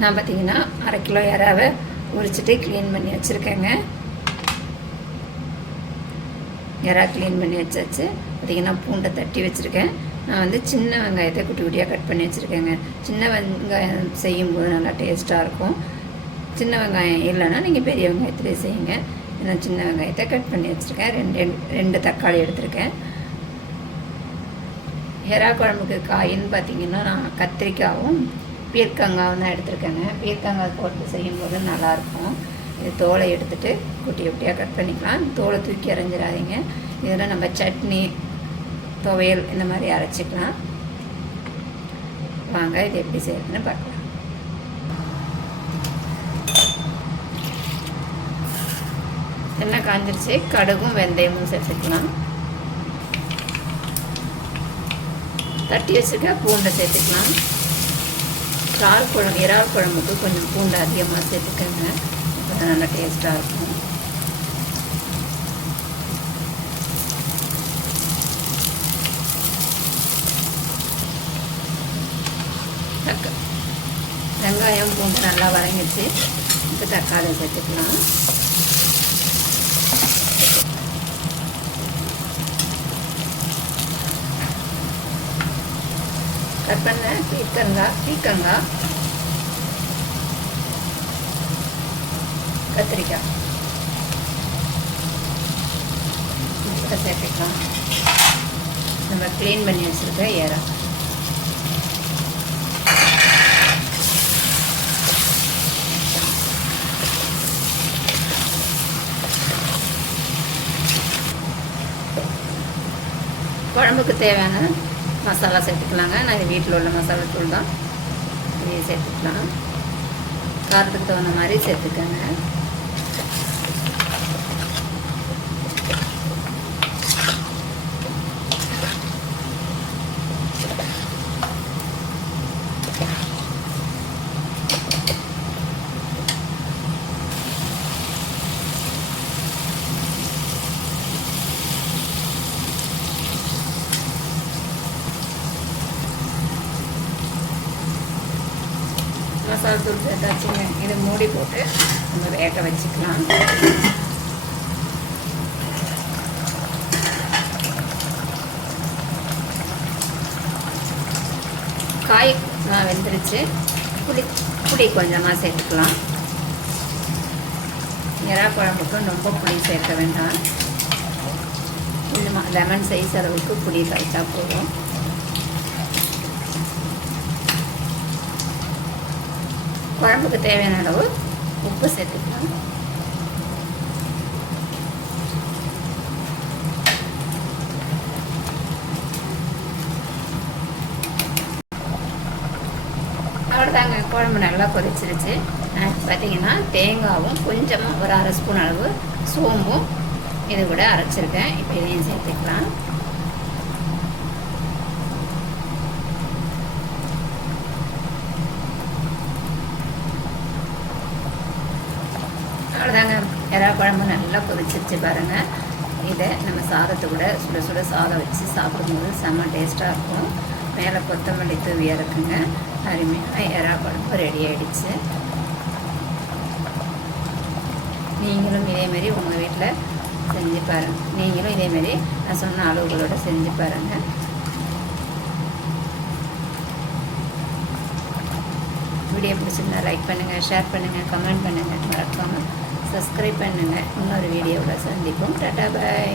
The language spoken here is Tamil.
நான் பார்த்திங்கன்னா 1/2 கிலோ இறாவை உரிச்சிட்டு க்ளீன் பண்ணி வச்சுருக்கேங்க. இறா க்ளீன் பண்ணி வச்சாச்சு. பார்த்திங்கன்னா பூண்டை தட்டி வச்சுருக்கேன். நான் வந்து சின்ன வெங்காயத்தை குட்டி குட்டியாக கட் பண்ணி வச்சுருக்கேங்க. சின்ன வெங்காயம் செய்யும்போது நல்லா டேஸ்ட்டாக இருக்கும். சின்ன வெங்காயம் இல்லைன்னா நீங்கள் பெரிய வெங்காயத்துலேயே செய்யுங்க. நான் சின்ன வெங்காயத்தை கட் பண்ணி வச்சுருக்கேன். ரெண்டு தக்காளி எடுத்திருக்கேன். எறா குழம்புக்கு காயின்னு பார்த்திங்கன்னா நான் கத்திரிக்காயும் பீர்க்கங்காயும் தான் எடுத்திருக்கேங்க. பீர்க்கங்காய் போட்டு செய்யும்போது நல்லாயிருக்கும். இது தோலை எடுத்துகிட்டு குட்டி குட்டியாக கட் பண்ணிக்கலாம். தோலை தூக்கி அரைஞ்சிடாதீங்க. இதில் நம்ம சட்னி, துவையல் இந்த மாதிரி அரைச்சிக்கலாம். வாங்க இது எப்படி செய்யறதுன்னு பார்க்கலாம். எண்ணெய் காஞ்சிருச்சு. கடுகும் வெந்தயமும் சேர்த்துக்கலாம். தட்டி வச்சுருக்க பூண்டை சேர்த்துக்கலாம். இறால் குழம்புக்கு கொஞ்சம் பூண்டை அதிகமாக சேர்த்துக்கங்க. அப்போ தான் நல்லா டேஸ்ட்டாக இருக்கும். வெங்காயம் பூண்டு நல்லா வதங்கிச்சு. இப்போ தக்காளி சேர்த்துக்கலாம். கட் பண்ண பீர்க்கங்காய், கத்திரிக்காய் சேர்த்துக்கலாம். நம்ம க்ளீன் பண்ணி வச்சுருக்க இறா குழம்புக்கு தேவையான மசாலா சேர்த்துக்கலாங்க. நான் இது வீட்டில் உள்ள மசாலா தூள் தான். இதையும் சேர்த்துக்கலாம். காரத்துக்கு தகுந்த மாதிரி சேர்த்துக்கங்க. மசாலா தூள் சேர்த்தாச்சுங்க. இதை மூடி போட்டு நம்ம வேக வச்சுக்கலாம். காய் வெந்துருச்சு. புளி கொஞ்சமாக சேர்த்துக்கலாம். எறா குழம்புக்கு ரொம்ப புளி சேர்க்க வேண்டாம். கொஞ்சமாக லெமன் சைஸ் அளவுக்கு புளி கரைச்சா போதும். குழம்புக்கு தேவையான அளவு உப்பு சேர்த்துக்கலாம். அவ்வளோதாங்க. குழம்பு நல்லா கொதிச்சிருச்சு. பார்த்தீங்கன்னா தேங்காயும் கொஞ்சமாக ஒரு 1/2 ஸ்பூன் அளவு சோம்பும் இது கூட அரைச்சிருக்கேன். இப்போ இதையும் சேர்த்துக்கலாம். அவ்வளோதாங்க. எறா குழம்பு நல்லா கொதிச்சிருச்சு பாருங்கள். இதை நம்ம சாதத்தை கூட சுட சுட சாதம் வச்சு சாப்பிடும்போது செம்ம டேஸ்ட்டாக இருக்கும். மேலே கொத்தமல்லி தூவி இறக்குங்க. அருமையான எறா குழம்பு ரெடி ஆகிடுச்சு. நீங்களும் இதேமாரி உங்கள் வீட்டில் செஞ்சு பாருங்கள். நீங்களும் இதேமாரி நான் சொன்ன அளவுகளோடு செஞ்சு பாருங்கள். வீடியோ பிடிச்சிருந்தா லைக் பண்ணுங்கள், ஷேர் பண்ணுங்கள், கமெண்ட் பண்ணுங்கள். மறக்காமல் சப்ஸ்கிரைப் பண்ணுங்கள். இன்னொரு வீடியோவில் சந்திப்போம். டாடா பாய்.